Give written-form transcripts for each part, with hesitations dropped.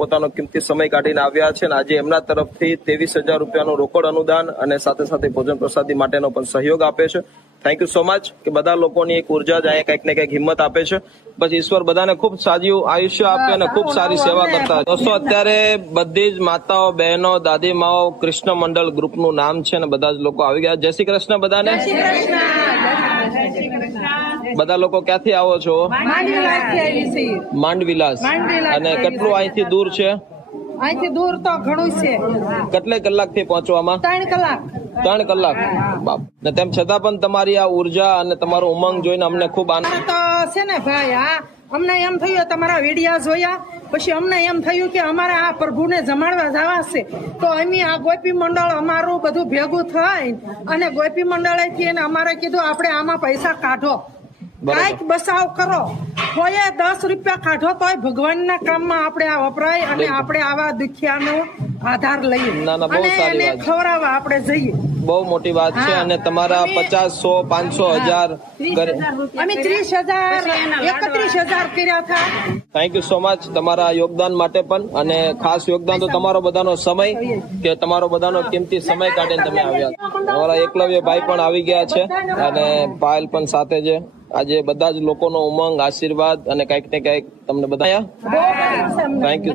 પોતાનો કિંમતી સમય કાઢીને આવ્યા છે અને આજે એમના તરફથી 23,000 રૂપિયાનું રોકડ અનુદાન અને સાથે સાથે ભોજન પ્રસાદી માટેનો પણ સહયોગ આપે છે. થેન્ક યુ સો મચ કે બધા લોકોની એક ઉર્જા જ અહીંયા કંઈક ને કંઈક હિંમત આપે છે. બસ ઈશ્વર બધાને ખૂબ સારું આયુષ્ય આપે અને ખૂબ સારી સેવા કરતા. દોસ્તો અત્યારે બધી જ માતાઓ, બહેનો, દાદીમાઓ કૃષ્ણ મંડળ ગ્રુપનું નામ છે અને બધા જ લોકો આવી ગયા. જય શ્રી કૃષ્ણ બધાને. બધા લોકો ક્યાંથી આવો છો? માંડવિલાસ. અને કેટલું અહીંથી દૂર છે? અહીંથી દૂર તો ઘણું છે. કેટલે કલાકથી પહોંચવામાં? 3 કલાક. 3 કલાક. બાપ. ને તેમ છતાં પણ તમારી આ ઉર્જા અને તમારું ઉમંગ જોઈને અમને ખૂબ આનંદ તો છે ને ભાઈ. અમને એમ થયું તમારા વિડિયા જોયા પછી અમને એમ થયું કે અમારે આ પ્રભુને જમાડવા જવા છે તો અમે આ ગોપી મંડળ અમારું બધું ભેગું થાય અને ગોપી મંડળેથી અમારે કીધું આપણે આમાં પૈસા કાઢો, કાંઈક બચાવ કરો. કોઈ 10 રૂપિયા કાઢો તોય ભગવાનના કામમાં આપણે આ વપરાય અને આપણે આવા દુખિયાનો આધાર લઈએ અને એને ખવડાવવા આપણે જઈએ. બહુ મોટી વાત છે. અને તમારા 50, 100, 500, 1000 અમે 30,000 31,000 કર્યા હતા. થેન્ક યુ સો મચ તમારા યોગદાન માટે પણ. અને ખાસ યોગદાન તો તમારો બધાનો સમય કે તમારો બધાનો કિંમતી સમય કાઢીને તમે આવ્યા. અમારા એકલવ્ય ભાઈ પણ આવી ગયા છે અને પાયલ પણ સાથે છે. આજે બધા જ લોકોનો ઉમંગ, આશીર્વાદ અને કંઈક ને કંઈક તમને બધા. Thank you.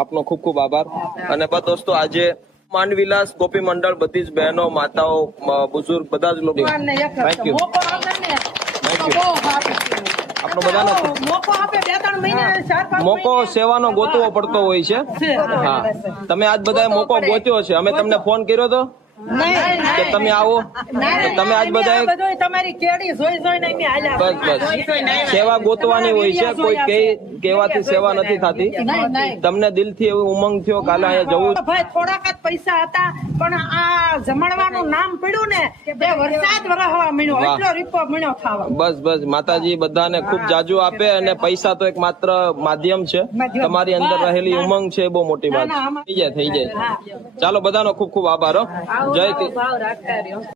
આપનો ખૂબ ખૂબ આભાર. અને બસ દોસ્તો આજે માંડવિલાસ ગોપી મંડળ બધી જ બહેનો, માતાઓ, બુઝુર્ગ બધા જ લોકો. Thank you. આપનો બધાનો મોકો સેવાનો ગોતવો પડતો હોય છે. હા, તમે આજ બધા મોકો ગોત્યો છે. અમે તમને ફોન કર્યો હતો કે તમે આવો. તમે આજ બધા તમારી કેડી જોઈ જોઈને બસ સેવા ગોતવાની હોય છે. કોઈ કહેવાથી સેવા નથી થતી. તમને દિલથી એવું ઉમંગ થયો કાલે અહીંયા જવું. ભાઈ થોડાક જ પૈસા હતા પણ આ જમણવાનું નામ પડ્યું ને તે વરસાદ વરસવા મળ્યો, એટલો રીપો મળ્યો ખાવા. બસ માતાજી બધાને ખૂબ જાજુ આપે. અને પૈસા તો એક માત્ર માધ્યમ છે. તમારી અંદર રહેલી ઉમંગ છે બહુ મોટી વાત. થઈ જાય. ચાલો બધાનો ખૂબ ખૂબ આભાર. જય